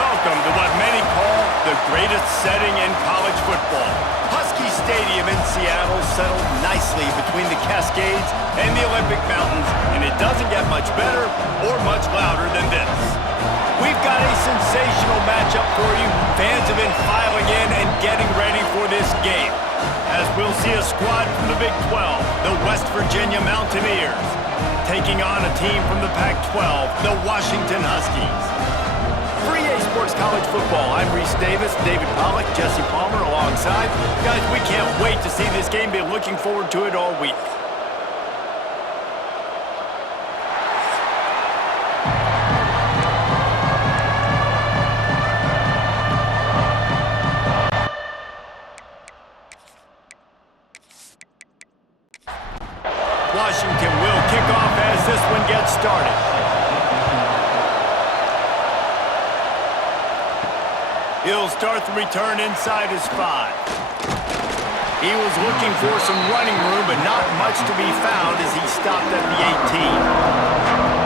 Welcome to what many call the greatest setting in college football. Husky Stadium in Seattle settled nicely between the Cascades and the Olympic Mountains, and it doesn't get much better or much louder than this. We've got a sensational matchup for you. Fans have been filing in and getting ready for this game, as we'll see a squad from the Big 12, the West Virginia Mountaineers, taking on a team from the Pac-12, the Washington Huskies. For EA Sports College Football, I'm Reese Davis, David Pollack, Jesse Palmer alongside. Guys, we can't wait to see this game. Been looking forward to it all week. Washington will kick off as this one gets started. He'll start the return inside his 5. He was looking for some running room, but not much to be found as he stopped at the 18.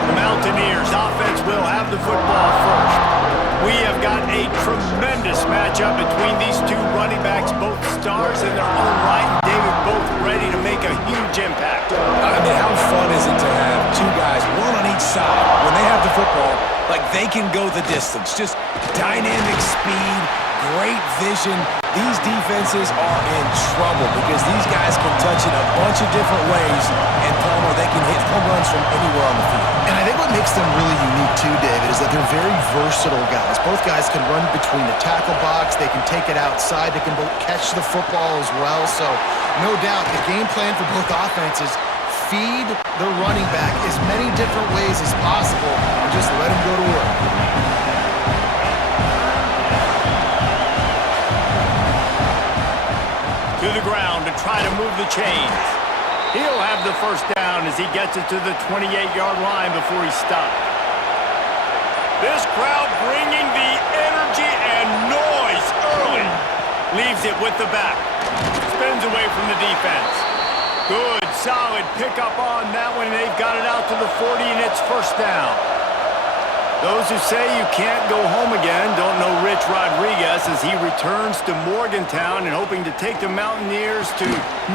The Mountaineers offense will have the football first. We have got a tremendous matchup between these two running backs, both stars in their own right, and David, both ready to make a huge impact. I mean, how fun is it to have two guys, one on each side, when they have the football, like they can go the distance. Just dynamic speed, great vision. These defenses are in trouble because these guys can touch it a bunch of different ways, and Palmer, they can hit home runs from anywhere on the field. And I think what makes them really unique too, David, is that they're very versatile guys. Both guys can run between the tackle box. They can take it outside. They can both catch the football as well. So no doubt the game plan for both offenses, feed the running back as many different ways as possible and just let him go to work. To the ground to try to move the chains. He'll have the first down as he gets it to the 28-yard line before he stopped. This crowd bringing the energy and noise early. Leaves it with the back. Spins away from the defense. Good, solid pickup on that one. They've got it out to the 40, and it's first down. Those who say you can't go home again don't know Rich Rodriguez as he returns to Morgantown and hoping to take the Mountaineers to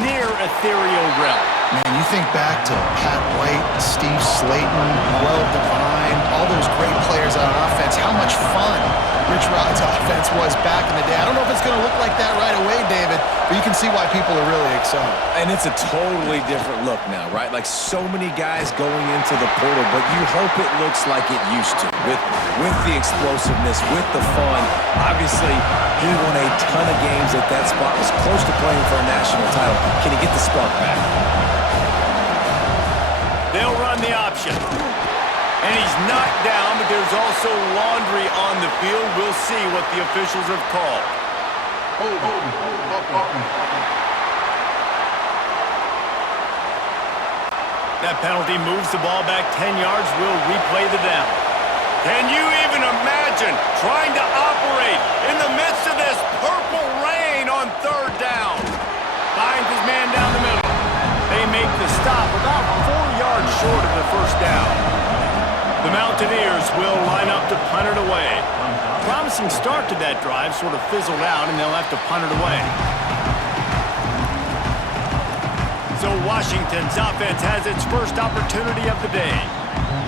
near ethereal realm. Man, you think back to Pat White, Steve Slayton, Noel Devine, all those great players on offense. How much fun Rich Rod's offense was back in the day. I don't know if it's going to look like that right away, David, but you can see why people are really excited. And it's a totally different look now, right? Like so many guys going into the portal, but you hope it looks like it used to with the explosiveness, with the fun. Obviously, he won a ton of games at that spot, was close to playing for a national title. Can he get the spark back? They'll run the option. And he's knocked down, but there's also laundry on the field. We'll see what the officials have called. That penalty moves the ball back 10 yards. We'll replay the down. Can you even imagine trying to operate in the midst of this purple rain on third down? Finds his man down the middle. They make the stop about 4 yards short of the first down. The Mountaineers will line up to punt it away. Promising start to that drive, sort of fizzled out, and they'll have to punt it away. So Washington's offense has its first opportunity of the day.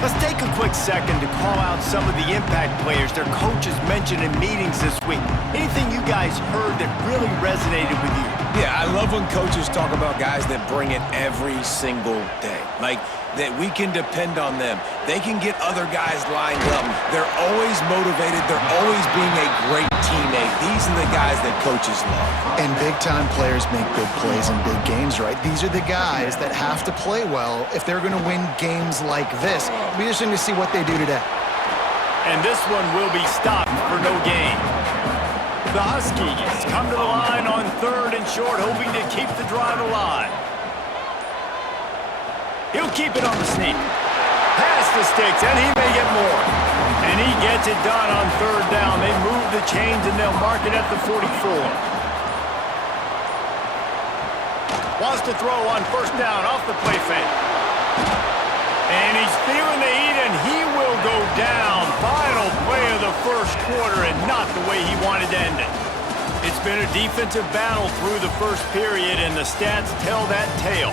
Let's take a quick second to call out some of the impact players their coaches mentioned in meetings this week. Anything you guys heard that really resonated with you? Yeah, I love when coaches talk about guys that bring it every single day. Like, that we can depend on them. They can get other guys lined up. They're always motivated. They're always being a great teammate. These are the guys that coaches love. And big-time players make big plays in big games, right? These are the guys that have to play well if they're going to win games like this. It'll be interesting to see what they do today. And this one will be stopped for no gain. The Huskies come to the line on third and short, hoping to keep the drive alive. He'll keep it on the sneak. Pass the sticks, and he may get more. And he gets it done on third down. They move the chains, and they'll mark it at the 44. Wants to throw on first down off the play fake. And he's feeling the heat, and he will go down. Final play of the first first quarter and not the way he wanted to end it. It's been a defensive battle through the first period, and the stats tell that tale.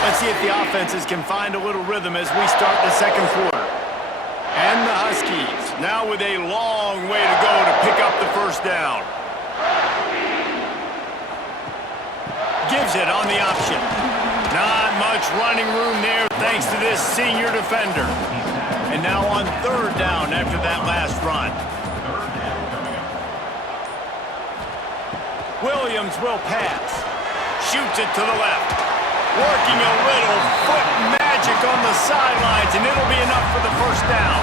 Let's see if the offenses can find a little rhythm as we start the second quarter. And the Huskies now with a long way to go to pick up the first down. Gives it on the option. Not much running room there thanks to this senior defender. And now on third down after that last run. Williams will pass. Shoots it to the left. Working a little foot magic on the sidelines, and it'll be enough for the first down.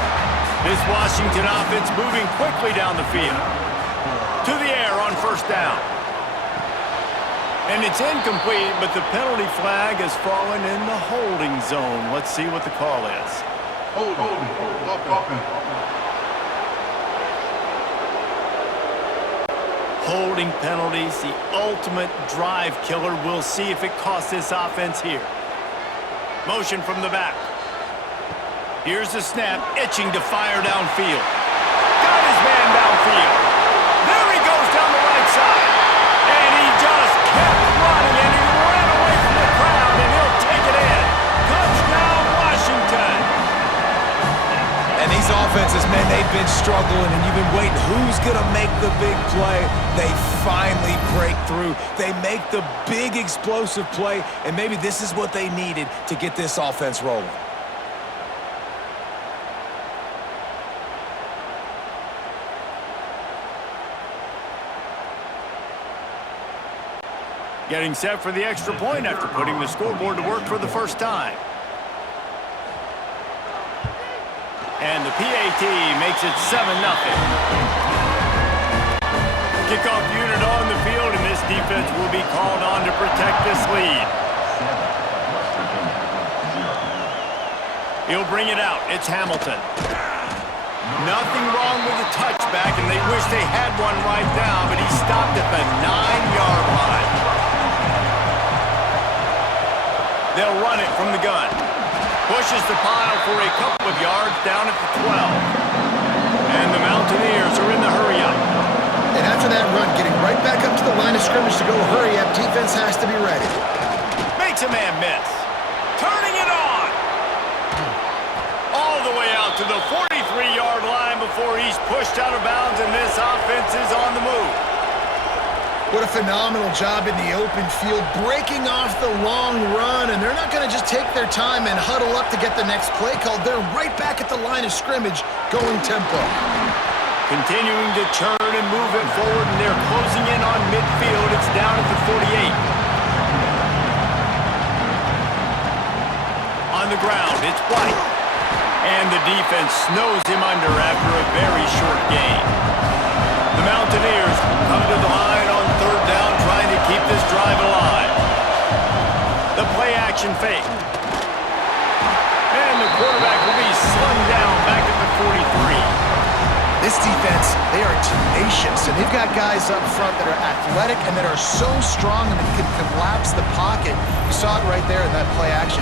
This Washington offense moving quickly down the field. To the air on first down. And it's incomplete, but the penalty flag has fallen in the holding zone. Let's see what the call is. Holding penalties, the ultimate drive killer. We'll see if it costs this offense here. Motion from the back. Here's the snap, itching to fire downfield. Got his man downfield. There he goes down the right side. And he just kept running, and he ran away from the crowd, and he'll take it in. Touchdown, Washington. And these offenses, man, they've been struggling, and you've been waiting. Who's going to make the big play? They finally break through. They make the big explosive play, and maybe this is what they needed to get this offense rolling. Getting set for the extra point after putting the scoreboard to work for the first time. And the PAT makes it 7-0. Kickoff unit on the field, and this defense will be called on to protect this lead. He'll bring it out. It's Hamilton. Nothing wrong with the touchback, and they wish they had one right now, but he stopped at the 9-yard line. They'll run it from the gun. Pushes the pile for a couple of yards down at the 12. And the Mountaineers are in the hurry-up. And after that run, getting right back up to the line of scrimmage to go hurry-up, defense has to be ready. Makes a man miss. Turning it on. All the way out to the 43-yard line before he's pushed out of bounds, and this offense is on the move. What a phenomenal job in the open field, breaking off the long run, and they're not going to just take their time and huddle up to get the next play called. They're right back at the line of scrimmage, going tempo. Continuing to churn and move it forward, and they're closing in on midfield. It's down at the 48. On the ground, it's White. And the defense snows him under after a very short gain. The Mountaineers come to the line on third down, trying to keep this drive alive. The play-action fake. And the quarterback will be slung down back at the 43. This defense, they are tenacious, and they've got guys up front that are athletic and that are so strong and that can collapse the pocket. You saw it right there in that play-action.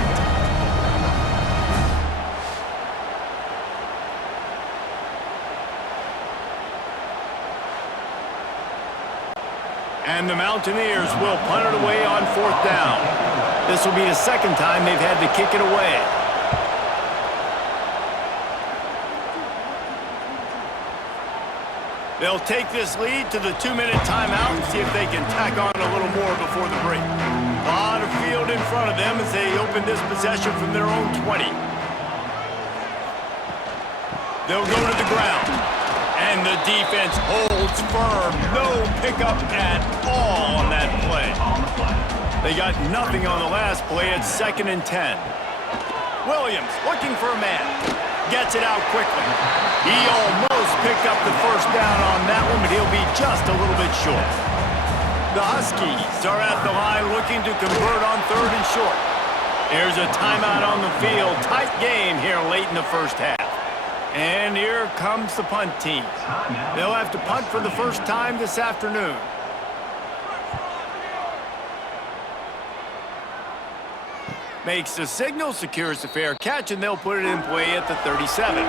And the Mountaineers will punt it away on fourth down. This will be the second time they've had to kick it away. They'll take this lead to the 2-minute timeout and see if they can tack on a little more before the break. A lot of field in front of them as they open this possession from their own 20. They'll go to the ground. And the defense holds firm. No pickup at all on that play. They got nothing on the last play. It's 2nd and 10. Williams looking for a man. Gets it out quickly. He almost picked up the first down on that one, but he'll be just a little bit short. The Huskies are at the line looking to convert on third and short. Here's a timeout on the field. Tight game here late in the first half. And here comes the punt team. They'll have to punt for the first time this afternoon. Makes the signal, secures the fair catch, and they'll put it in play at the 37.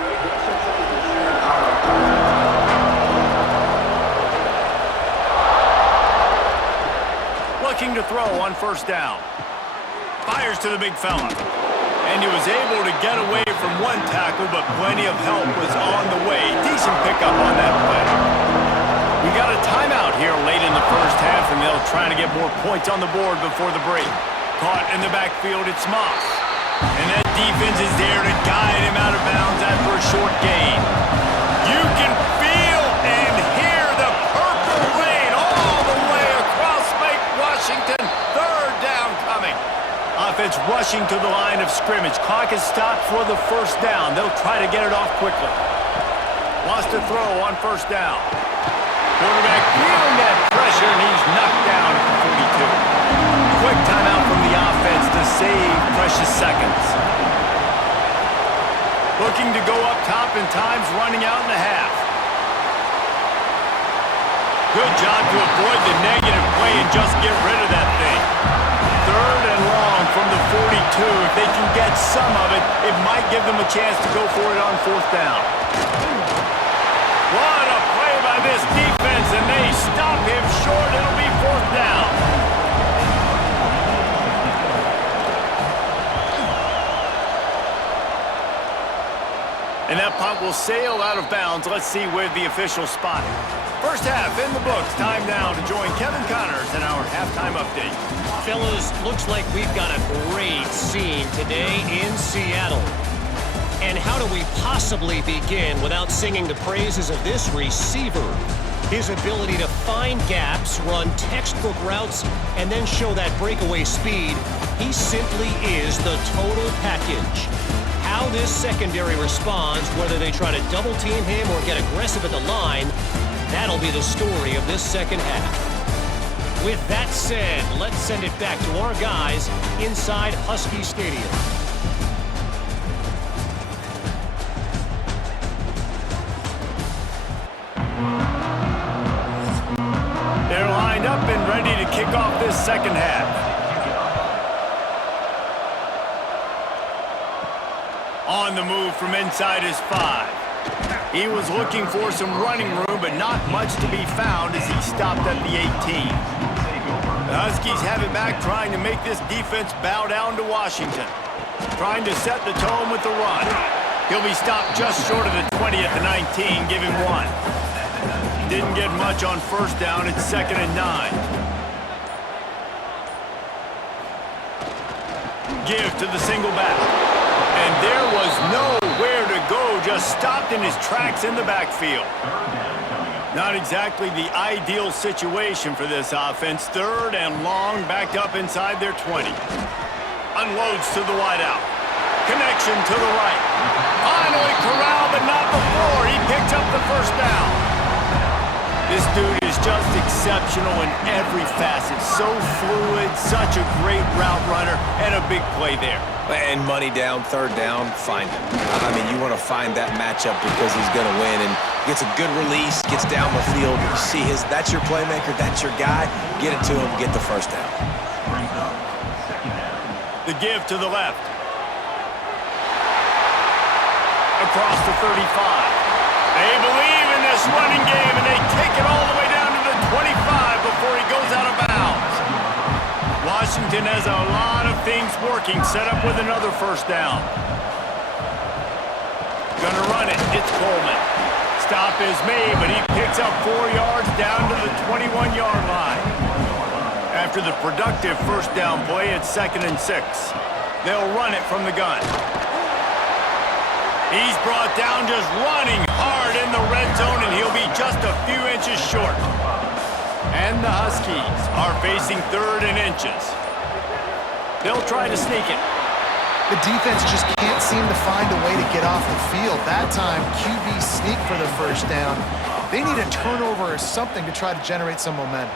Looking to throw on first down. Fires to the big fella. And he was able to get away from one tackle, but plenty of help was on the way. Decent pickup on that play. We got a timeout here late in the first half, and they'll try to get more points on the board before the break. Caught in the backfield, it's Moss. And that defense is there to guide him out of bounds after a short gain. You can feel and hear the purple rain all the way across Lake Washington. Third down coming. Offense rushing to the line of scrimmage. Clock is stopped for the first down. They'll try to get it off quickly. Wants to throw on first down. Quarterback feeling that pressure, and he's knocked down at the 42. Quick timeout from the offense to save precious seconds. Looking to go up top, and time's running out in the half. Good job to avoid the negative play and just get rid of that thing. Third and long from the 42. If they can get some of it, it might give them a chance to go for it on fourth down. What a play by this defense, and they stop him short. It'll be fourth down. And that punt will sail out of bounds. Let's see where the officials spot it. First half in the books. Time now to join Kevin Connors in our halftime update. Fellas, looks like we've got a great scene today in Seattle. And how do we possibly begin without singing the praises of this receiver? His ability to find gaps, run textbook routes, and then show that breakaway speed. He simply is the total package. How this secondary responds, whether they try to double team him or get aggressive at the line, that'll be the story of this second half. With that said, let's send it back to our guys inside Husky Stadium. They're lined up and ready to kick off this second half. On the move from inside his 5. He was looking for some running room, but not much to be found as he stopped at the 18. The Huskies have it back, trying to make this defense bow down to Washington. Trying to set the tone with the run. He'll be stopped just short of the 20 at the 19, give him 1. Didn't get much on first down, it's 2nd and 9. Give to the single back. And there was nowhere to go, just stopped in his tracks in the backfield. Not exactly the ideal situation for this offense. Third and long, backed up inside their 20. Unloads to the wideout. Connection to the right. Finally corralled, but not before. He picks up the first down. This dude is just exceptional in every facet. So fluid, such a great route runner, and a big play there. And money down, third down, find him. I mean, you want to find that matchup because he's going to win, and gets a good release, gets down the field. You see that's your playmaker, that's your guy. Get it to him, get the first down. The give to the left. Across the 35. They believe in this running game, and they take it all the way down to the 25 before he goes out of bounds. Washington has a lot of things working, set up with another first down. Gonna run it, it's Coleman. Stop is made, but he picks up 4 yards down to the 21-yard line. After the productive first down play, it's 2nd and 6. They'll run it from the gun. He's brought down just running hard in the red zone, and he'll be just a few inches short. And the Huskies are facing 3rd and inches. They'll try to sneak it. The defense just can't seem to find a way to get off the field. That time, QB sneak for the first down. They need a turnover or something to try to generate some momentum.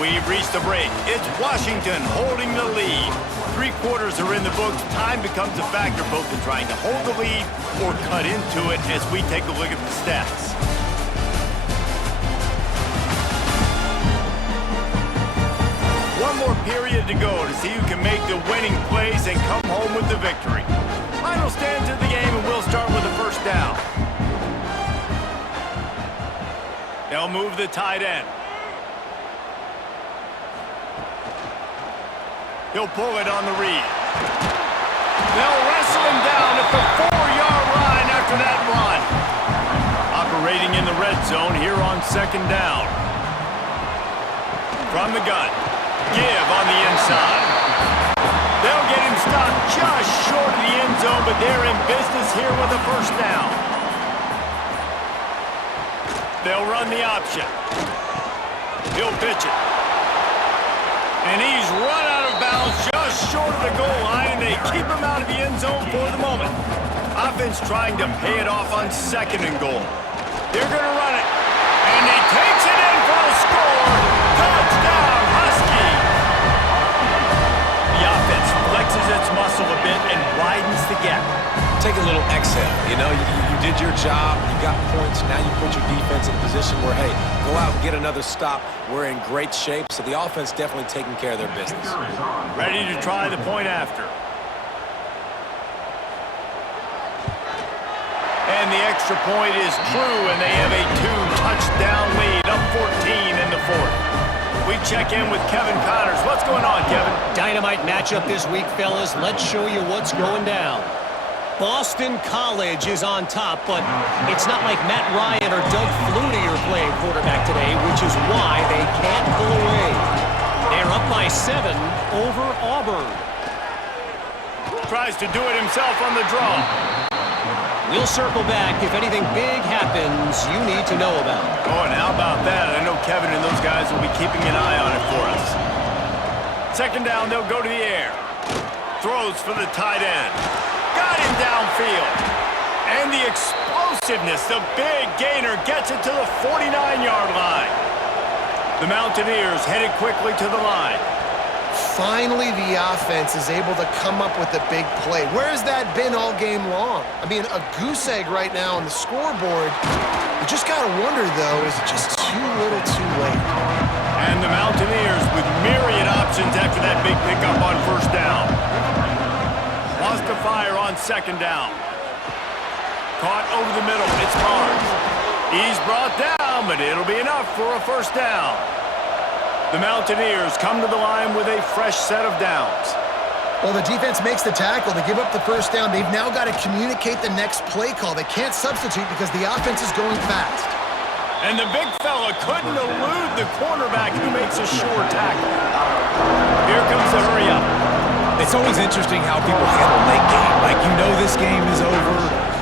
We've reached the break. It's Washington holding the lead. 3 quarters are in the books. Time becomes a factor both in trying to hold the lead or cut into it as we take a look at the stats. One more period to go to see who can make the winning plays and come home with the victory. Final stand to the game, and we'll start with the first down. They'll move the tight end. He'll pull it on the read. They'll wrestle him down at the 4-yard line after that run. Operating in the red zone here on second down. From the gun. Give on the inside. They'll get him stopped just short of the end zone, but they're in business here with a first down. They'll run the option. He'll pitch it. And he's run out of bounds just short of the goal line, and they keep him out of the end zone for the moment. Offense trying to pay it off on second and goal. They're going to run it. And he takes it in for a score. Touchdown, Huskies. The offense flexes its muscle a bit and widens the gap. Take a little exhale. You know, you did your job. You got points. Now you put your defense in a position where, hey, go out and get another stop. We're in great shape. So the offense definitely taking care of their business. Ready to try the point after. And the extra point is true, and they have a 2-touchdown lead, up 14 in the fourth. We check in with Kevin Connors. What's going on, Kevin? Dynamite matchup this week, fellas. Let's show you what's going down. Boston College is on top, but it's not like Matt Ryan or Doug Flutie are playing quarterback today, which is why they can't pull away. They're up by 7 over Auburn. Tries to do it himself on the draw. We'll circle back if anything big happens you need to know about. Oh, and how about that? I know Kevin and those guys will be keeping an eye on it for us. Second down, they'll go to the air. Throws for the tight end. Got him downfield. And the explosiveness, the big gainer gets it to the 49-yard line. The Mountaineers headed quickly to the line. Finally, the offense is able to come up with a big play. Where's that been all game long? I mean, a goose egg right now on the scoreboard. You just got to wonder, though, is it just too little too late? And the Mountaineers with myriad options after that big pickup on first down. Lost to fire on second down. Caught over the middle. It's Barnes. He's brought down, but it'll be enough for a first down. The Mountaineers come to the line with a fresh set of downs. Well, the defense makes the tackle. They give up the first down. They've now got to communicate the next play call. They can't substitute because the offense is going fast. And the big fella couldn't elude the cornerback who makes a sure tackle. Here comes the hurry up. It's always interesting how people handle late game. Like, you know this game is over.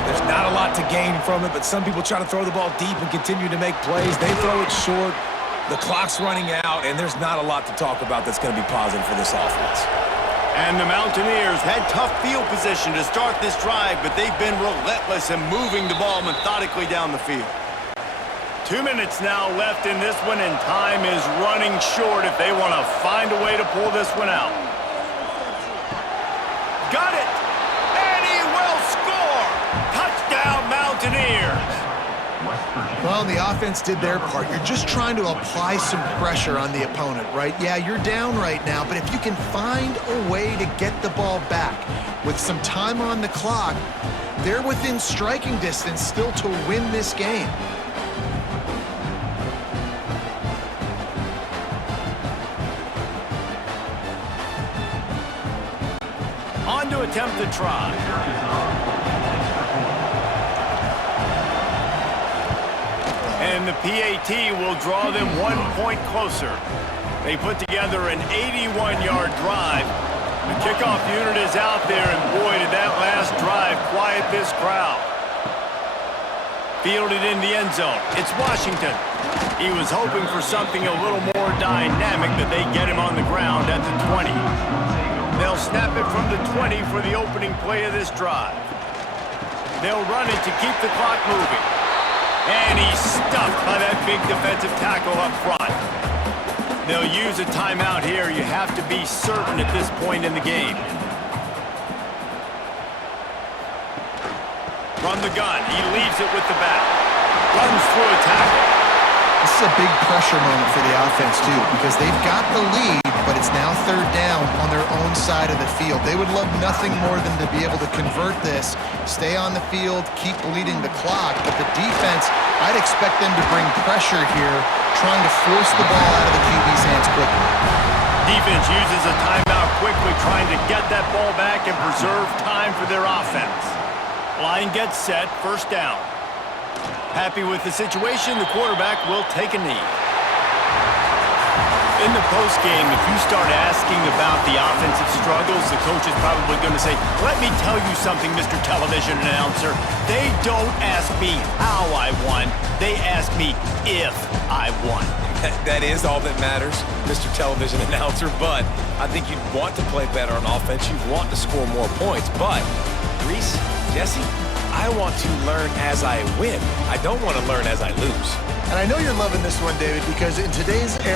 There's not a lot to gain from it, but some people try to throw the ball deep and continue to make plays. They throw it short. The clock's running out, and there's not a lot to talk about that's going to be positive for this offense. And the Mountaineers had tough field position to start this drive, but they've been relentless in moving the ball methodically down the field. 2 minutes now left in this one, and time is running short if they want to find a way to pull this one out. Got it! And he will score! Touchdown, Mountaineers! Well, the offense did their part. You're just trying to apply some pressure on the opponent, right? Yeah, you're down right now, but if you can find a way to get the ball back with some time on the clock, they're within striking distance still to win this game. On to attempt the try. And the PAT will draw them 1 point closer. They put together an 81-yard drive. The kickoff unit is out there, and boy, did that last drive quiet this crowd. Fielded in the end zone. It's Washington. He was hoping for something a little more dynamic, but they get him on the ground at the 20. They'll snap it from the 20 for the opening play of this drive. They'll run it to keep the clock moving. And he's stuffed by that big defensive tackle up front. They'll use a timeout here. You have to be certain at this point in the game. From the gun, he leaves it with the back. Runs through a tackle. This is a big pressure moment for the offense, too, because they've got the lead, but it's now third down on their own side of the field. They would love nothing more than to be able to convert this, stay on the field, keep bleeding the clock, but the defense, I'd expect them to bring pressure here, trying to force the ball out of the QB's hands quickly. Defense uses a timeout quickly, trying to get that ball back and preserve time for their offense. Line gets set, first down. Happy with the situation, the quarterback will take a knee. In the postgame, if you start asking about the offensive struggles, the coach is probably going to say, let me tell you something, Mr. Television Announcer. They don't ask me how I won. They ask me if I won. That is all that matters, Mr. Television Announcer, but I think you'd want to play better on offense. You'd want to score more points, but Reese, Jesse, I want to learn as I win. I don't want to learn as I lose. And I know you're loving this one, David, because in today's era,